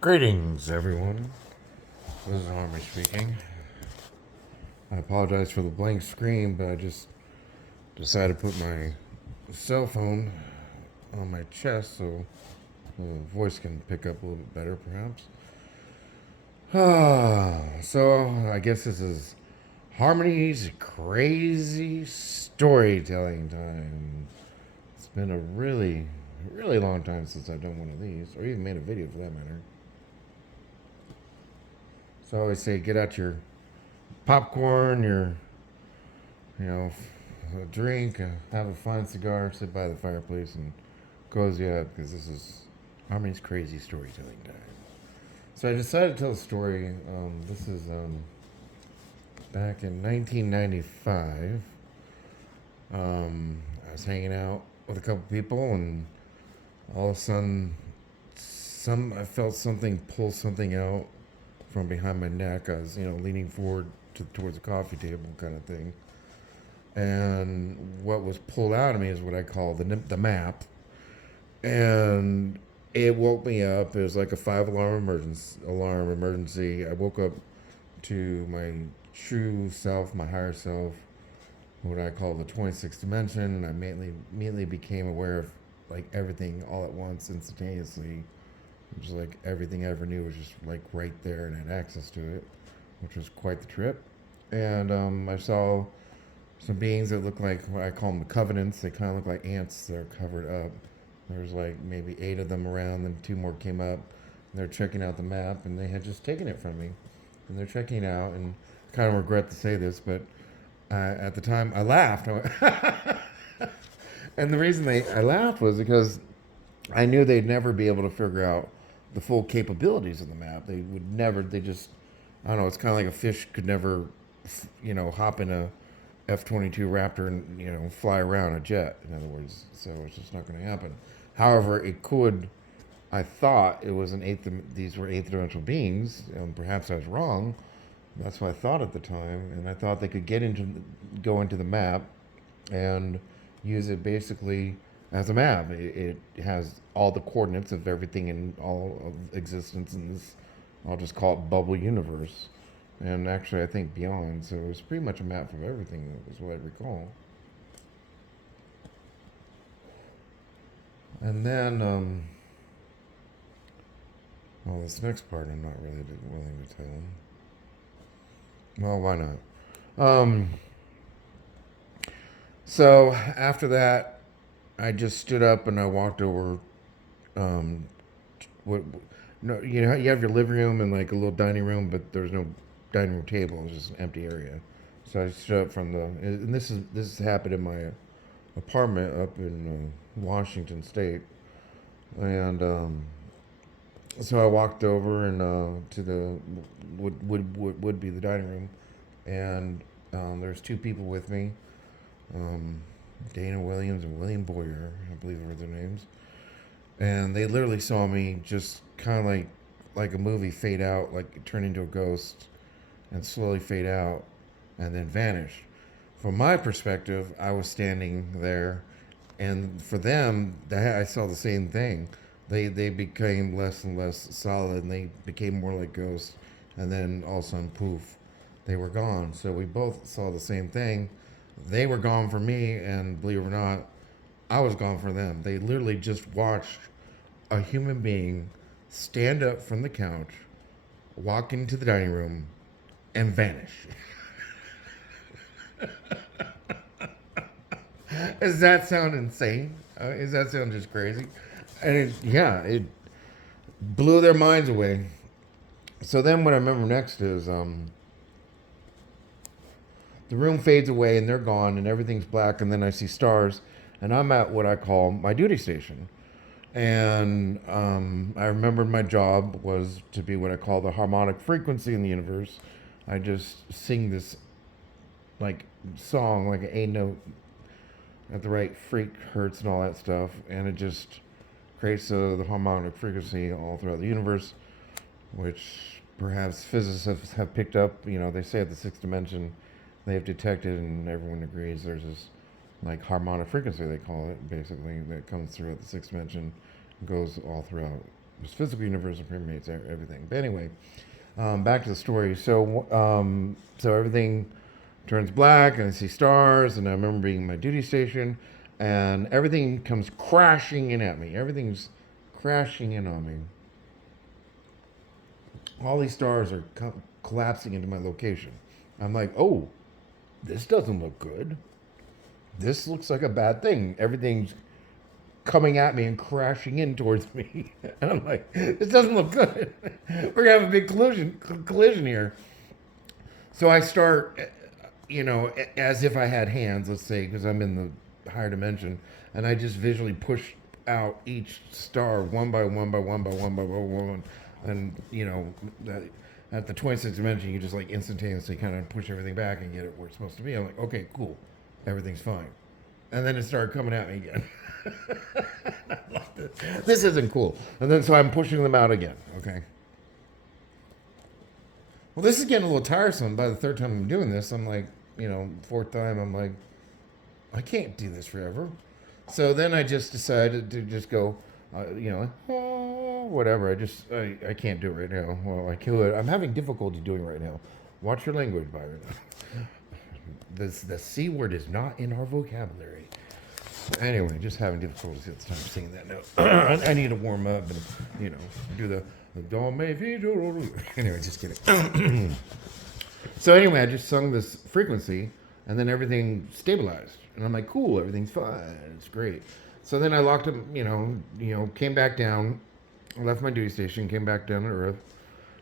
Greetings, everyone. This is Army speaking. I apologize for the blank screen, but I just decided to put my cell phone on my chest so the voice can pick up a little bit better, perhaps. So I guess this is Harmony's crazy storytelling time. It's been a really long time since I've done one of these, or even made a video for that matter. So I always say, get out your popcorn, your a drink, have a fine cigar, sit by the fireplace, and cozy up because this is Harmony's crazy storytelling time. So I decided to tell a story. This is back in 1995. I was hanging out with a couple people, and all of a sudden, I felt something pull something out from behind my neck. I was, leaning forward towards the coffee table, kind of thing. And what was pulled out of me is what I call the map, and it woke me up. It was like a five alarm emergency. I woke up to my true self, my higher self, what I call the 26th dimension. I immediately became aware of like everything all at once, instantaneously. It was like everything I ever knew was just like right there, and I had access to it, which was quite the trip. And I saw some beings that look like what I call them the covenants. They kind of look like ants that are covered up. There was like maybe 8 of them around, then 2 more came up. They're checking out the map, and they had just taken it from me. And they're checking it out, and I kind of regret to say this, but at the time I laughed. And the reason I laughed was because I knew they'd never be able to figure out the full capabilities of the map. They would never, they just, I don't know, it's kind of like a fish could never, hop in a F-22 Raptor and fly around a jet. In other words, so it's just not going to happen. However, it could. I thought it was an eighth. These were eighth dimensional beings, and perhaps I was wrong. That's what I thought at the time, and I thought they could go into the map, and use it basically as a map. It has all the coordinates of everything in all of existence in this. I'll just call it bubble universe. And actually, I think beyond. So it was pretty much a map of everything, is what I recall. And then, well, this next part I'm not really willing to tell. Well, why not? So after that, I just stood up and I walked over. Um, what? No, you have your living room and like a little dining room, but there's no dining room table. It was just an empty area. So I stood up from and this happened in my apartment up in Washington State, and so I walked over and to the would be the dining room, and there's 2 people with me, Dana Williams and William Boyer, I believe were their names, and they literally saw me just kind of like a movie fade out, like turn into a ghost, and slowly fade out, and then vanish. From my perspective, I was standing there, and for them, I saw the same thing. They became less and less solid, and they became more like ghosts, and then all of a sudden, poof, they were gone. So we both saw the same thing. They were gone for me, and believe it or not, I was gone for them. They literally just watched a human being stand up from the couch, walk into the dining room, and vanish. Does that sound insane? Does that sound just crazy? And it blew their minds away. So then what I remember next is the room fades away and they're gone and everything's black, and then I see stars, and I'm at what I call my duty station. And I remembered my job was to be what I call the harmonic frequency in the universe. I just sing this like song, like an A note at the right freak hertz and all that stuff, and it just creates the harmonic frequency all throughout the universe, which perhaps physicists have picked up. They say at the 6th dimension they've detected, and everyone agrees there's this like harmonic frequency, they call it, basically, that comes throughout the 6th dimension, goes all throughout This physical universe permeates everything. But anyway, back to the story. So everything turns black, and I see stars, and I remember being in my duty station, and everything comes crashing in at me. Everything's crashing in on me. All these stars are collapsing into my location. I'm like, oh, this doesn't look good. This looks like a bad thing. Everything's coming at me and crashing in towards me. And I'm like, this doesn't look good. We're going to have a big collision here. So I start, as if I had hands, let's say, because I'm in the higher dimension, and I just visually push out each star one by one by one by one by one. And, at the 26th dimension, you just like instantaneously kind of push everything back and get it where it's supposed to be. I'm like, okay, cool. Everything's fine. And then it started coming at me again. This isn't cool. And then so I'm pushing them out again. Okay. Well, this is getting a little tiresome. By the third time I'm doing this, I'm like, fourth time, I'm like, I can't do this forever. So then I just decided to just go, whatever. I can't do it right now. Well, I could. I'm having difficulty doing it right now. Watch your language, Byron. The C word is not in our vocabulary. Anyway, just having difficulty at the time singing that note. I need to warm up and, do the do me fi do. Anyway, just kidding. So anyway, I just sung this frequency, and then everything stabilized, and I'm like, cool, everything's fine, it's great. So then I locked up, came back down, left my duty station, came back down to Earth,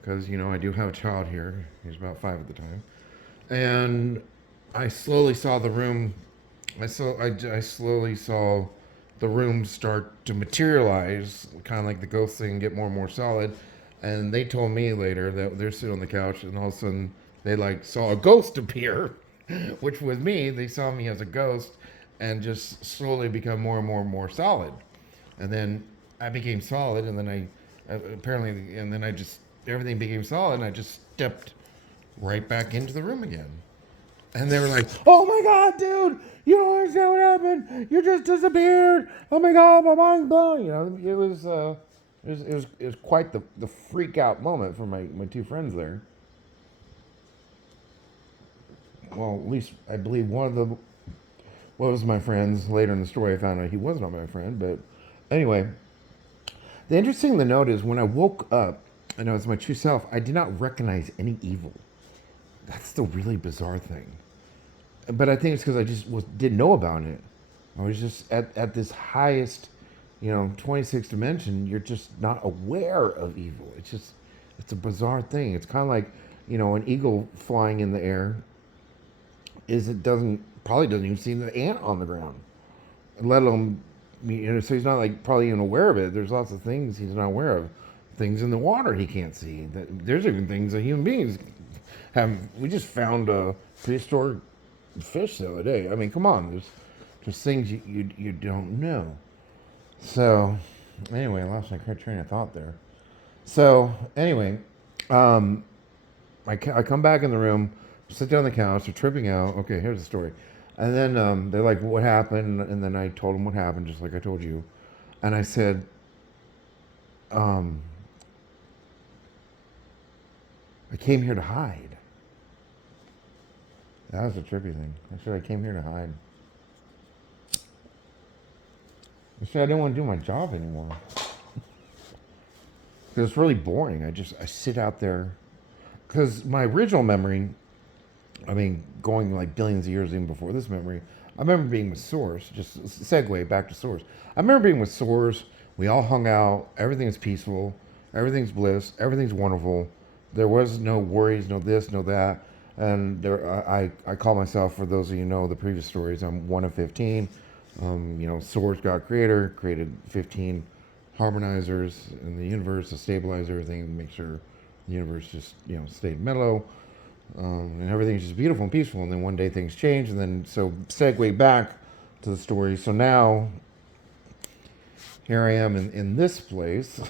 because I do have a child here. He's about 5 at the time, and I slowly saw the room. I slowly saw the room start to materialize, kind of like the ghost thing, get more and more solid. And they told me later that they're sitting on the couch, and all of a sudden they saw a ghost appear, which was me. They saw me as a ghost, and just slowly become more and more and more solid. And then I became solid, and then everything became solid, and I just stepped right back into the room again. And they were like, oh my God, dude, you don't understand what happened. You just disappeared. Oh my God, my mind's blown. It was quite the freak out moment for my 2 friends there. Well, at least I believe one was my friends. Later in the story, I found out he was not my friend. But anyway, the interesting thing to note is when I woke up and I was my true self, I did not recognize any evil. That's the really bizarre thing. But I think it's because I just didn't know about it. I was just at this highest, 26th dimension. You're just not aware of evil. It's a bizarre thing. It's kind of like, an eagle flying in the air. Probably doesn't even see the ant on the ground, let alone, so he's not probably even aware of it. There's lots of things he's not aware of. Things in the water he can't see. There's even things that human beings have. We just found a prehistoric fish the other day. I mean, come on, there's just things you don't know. So anyway, I lost my train of thought there. So anyway, I come back in the room, sit down on the couch, they're tripping out. Okay, here's the story. And then they're like, what happened? And then I told them what happened, just like I told you. And I said, I came here to hide. That was a trippy thing. I said I came here to hide. I said I didn't want to do my job anymore. Because it's really boring. I sit out there. Because my original memory, going billions of years even before this memory, I remember being with Source. Just segue back to Source. I remember being with Source. We all hung out. Everything is peaceful. Everything's bliss. Everything's wonderful. There was no worries, no this, no that. And I call myself, for those of you who know the previous stories, I'm 1 of 15. Source, God creator, created 15 harmonizers in the universe to stabilize everything and make sure the universe just, stayed mellow. And everything's just beautiful and peaceful. And then one day things change. And then, so segue back to the story. So now, here I am in this place.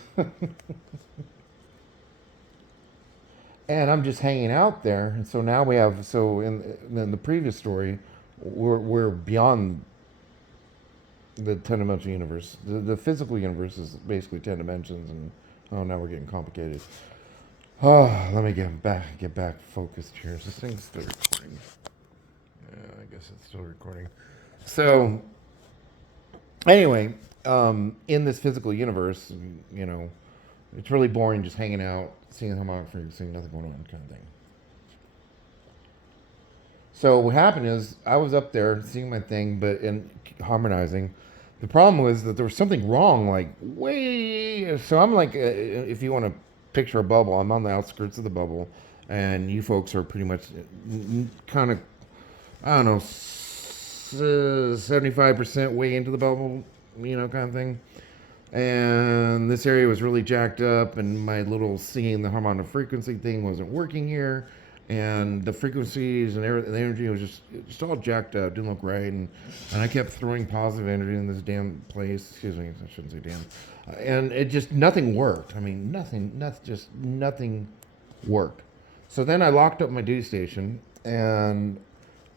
And I'm just hanging out there. And so now we have, in the previous story, we're beyond the 10-dimensional universe. The physical universe is basically 10 dimensions, and Oh, now we're getting complicated. Oh, let me get back focused here. Is this thing still recording? Yeah, I guess it's still recording. So, anyway, in this physical universe, you know, it's really boring just hanging out, seeing harmonic frequency, nothing going on, kind of thing. So what happened is I was up there seeing my thing, but in harmonizing. The problem was that there was something wrong, like way. So I'm like, if you want to picture a bubble, I'm on the outskirts of the bubble, and you folks are pretty much kind of, I don't know, 75% way into the bubble, you know, kind of thing. And this area was really jacked up, and my little singing the harmonic frequency thing wasn't working here, and the frequencies and everything, the energy was just all jacked up, didn't look right, and I kept throwing positive energy in this damn place. Excuse me, I shouldn't say damn. And it just nothing worked. I mean, nothing worked. So then I locked up my duty station, and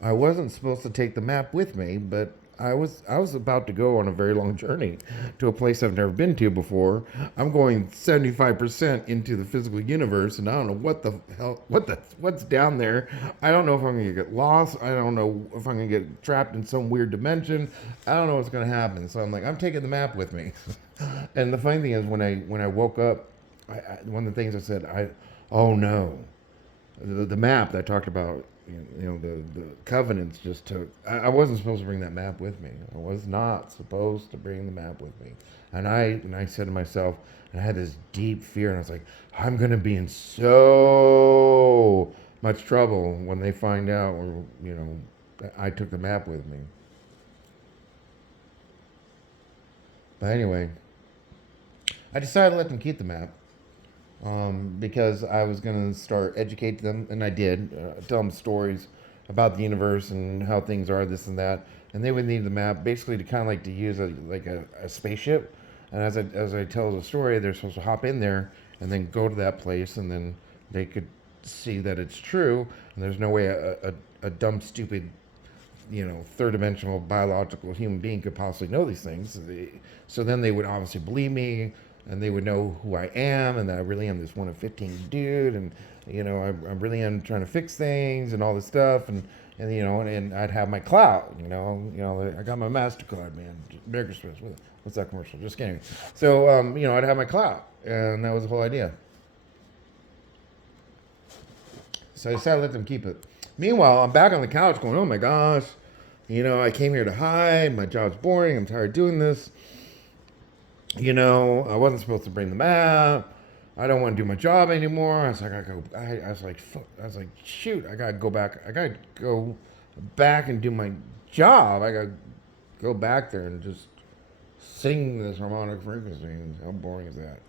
I wasn't supposed to take the map with me, but I was about to go on a very long journey to a place I've never been to before. I'm going 75% into the physical universe, and I don't know what the hell what's down there. I don't know if I'm gonna get lost. I don't know if I'm gonna get trapped in some weird dimension. I don't know what's gonna happen. So I'm like, I'm taking the map with me. And the funny thing is, when I woke up, one of the things I said, oh no, the map that I talked about. You know, the covenants just took. I wasn't supposed to bring that map with me. I was not supposed to bring the map with me. And I said to myself, and I had this deep fear, and I was like, I'm gonna be in so much trouble when they find out, or you know, that I took the map with me. But anyway, I decided to let them keep the map. Because I was going to start educate them, and I did, tell them stories about the universe and how things are, this and that, and they would need the map basically to kind of like to use a spaceship. And as I tell the story, they're supposed to hop in there and then go to that place, and then they could see that it's true, and there's no way a dumb, stupid, you know, third dimensional biological human being could possibly know these things. So then they would obviously believe me, and they would know who I am, and that I really am this 1 of 15 dude, and you know, I really am trying to fix things and all this stuff, and you know, and I'd have my clout, you know, I got my MasterCard, man. Merry Christmas. What's that commercial? Just kidding. So, you know, I'd have my clout, and that was the whole idea. So I decided to let them keep it. Meanwhile, I'm back on the couch going, oh my gosh, you know, I came here to hide. My job's boring. I'm tired of doing this. You know, I wasn't supposed to bring the map. I don't want to do my job anymore. I was like, I was like, shoot, I gotta go back. I gotta go back and do my job. I gotta go back there and just sing this harmonic frequency. How boring is that?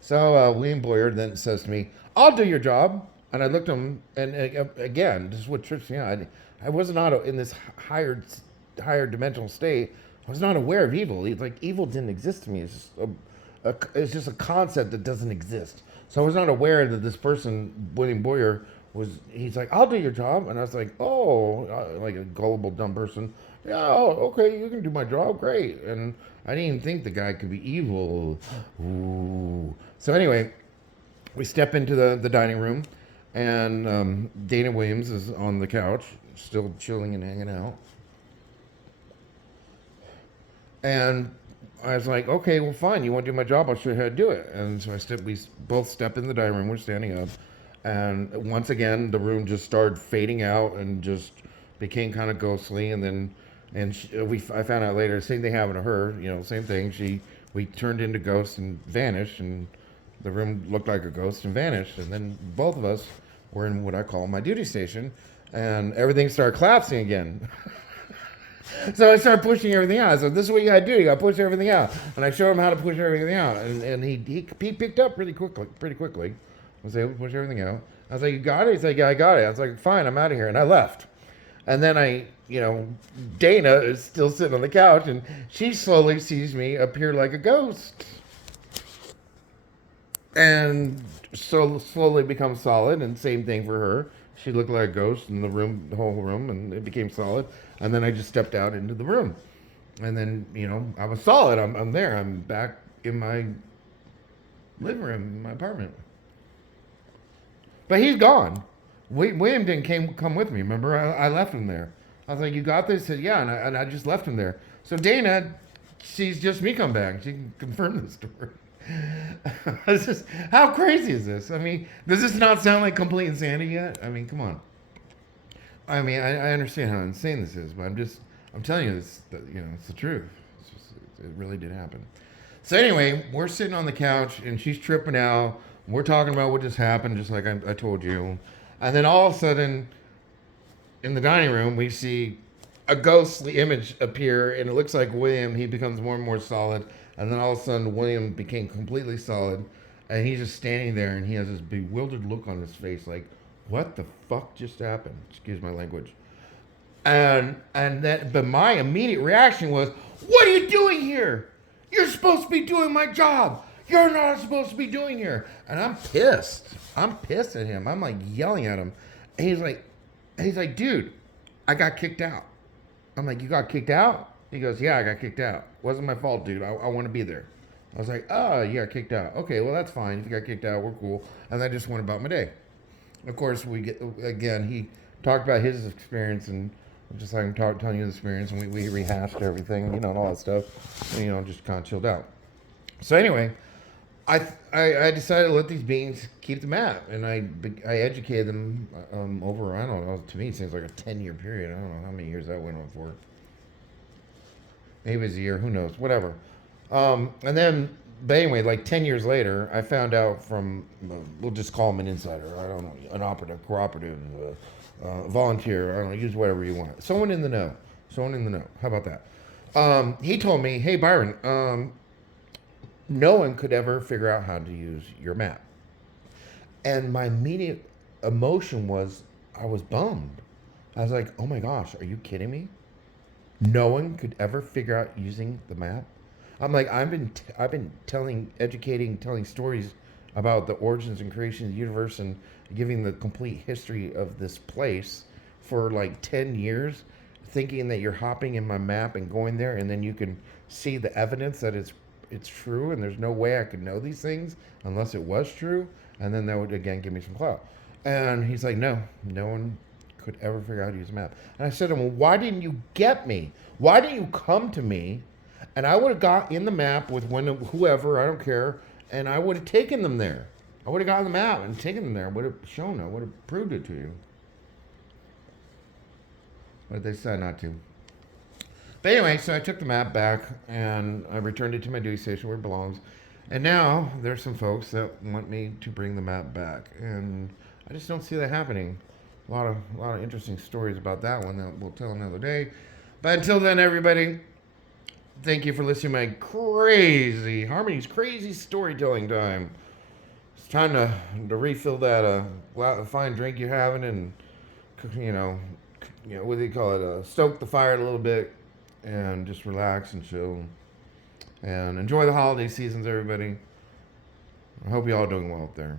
So William Boyer then says to me, I'll do your job. And I looked at him, and again, this is what trips me out. I was not in this higher dimensional state. I was not aware of evil. Like, evil didn't exist to me. It's just a concept that doesn't exist. So I was not aware that this person, William Boyer, he's like, I'll do your job. And I was like, oh, like a gullible, dumb person. Yeah, oh, okay, you can do my job, great. And I didn't even think the guy could be evil. Ooh. So anyway, we step into the dining room, and Dana Williams is on the couch, still chilling and hanging out. And I was like, okay, well, fine. You want to do my job? I'll show you how to do it. And so we both step in the dining room. We're standing up. And once again, the room just started fading out and just became kind of ghostly. And then, I found out later, same thing happened to her. You know, same thing. We turned into ghosts and vanished. And the room looked like a ghost and vanished. And then both of us were in what I call my duty station. And everything started collapsing again. So I started pushing everything out. I said, this is what you gotta do. You gotta push everything out. And I showed him how to push everything out. And he picked up pretty quickly. I was able to push everything out. I was like, you got it? He's like, yeah, I got it. I was like, fine, I'm out of here. And I left. And then Dana is still sitting on the couch, and she slowly sees me appear like a ghost. And so slowly becomes solid, and same thing for her. She looked like a ghost in the whole room, and it became solid. And then I just stepped out into the room. And then, I was solid. I'm there. I'm back in my living room, in my apartment. But he's gone. William didn't come with me. Remember, I left him there. I was like, "You got this?" He said, "Yeah," and I just left him there. So Dana sees just me come back. She can confirm the story. It's just, how crazy is this? I mean, does this not sound like complete insanity yet? I mean, come on. I mean, I understand how insane this is, but I'm telling you this, that, you know, it's the truth. It really did happen. So anyway, we're sitting on the couch and she's tripping out. We're talking about what just happened, just like I told you. And then all of a sudden, in the dining room, we see a ghostly image appear, and it looks like William. He becomes more and more solid, and then all of a sudden, William became completely solid, and he's just standing there, and he has this bewildered look on his face, like, "What the fuck just happened?" Excuse my language. But my immediate reaction was, "What are you doing here? You're supposed to be doing my job. You're not supposed to be doing here." And I'm pissed. I'm pissed at him. I'm like yelling at him. And he's like, "Dude, I got kicked out." I'm like, "You got kicked out?" He goes, "Yeah, I got kicked out. Wasn't my fault, dude. I want to be there." I was like, "Oh, you got kicked out. Okay, well, that's fine. If you got kicked out, we're cool." And I just went about my day. Of course, he talked about his experience, and just like I'm telling you the experience, and we rehashed everything, you know, and all that stuff, and, you know, just kind of chilled out. So anyway, I decided to let these beings keep the map, and I educated them over, I don't know, to me it seems like a 10-year period. I don't know how many years that went on for. Maybe it was a year, who knows, whatever. And then, but anyway, like 10 years later, I found out from, we'll just call him an insider, I don't know, an operative, cooperative, volunteer, I don't know, use whatever you want. Someone in the know. How about that? He told me, "Hey, Byron, no one could ever figure out how to use your map." And my immediate emotion was, I was bummed. I was like, "Oh my gosh, are you kidding me? No one could ever figure out using the map?" I'm like, I've been telling stories about the origins and creation of the universe and giving the complete history of this place for like 10 years, thinking that you're hopping in my map and going there, and then you can see the evidence that it's true, and there's no way I could know these things unless it was true, and then that would again give me some clout. And he's like, no one could ever figure out how to use a map. And I said to him, "Well, why didn't you get me? Why didn't you come to me? And I would have got in the map with whoever, I don't care, and I would have taken them there. I would have gotten the map and taken them there. I would have shown it. I would have proved it to you." But they decided not to. But anyway, so I took the map back and I returned it to my duty station where it belongs. And now there's some folks that want me to bring the map back, and I just don't see that happening. A lot of interesting stories about that one that we'll tell another day. But until then, everybody, thank you for listening to my crazy storytelling time. It's time to refill that fine drink you're having, and you know, what do you call it? Stoke the fire a little bit, and just relax and chill, and enjoy the holiday seasons, everybody. I hope you all doing well up there.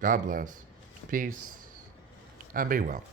God bless, peace, and be well.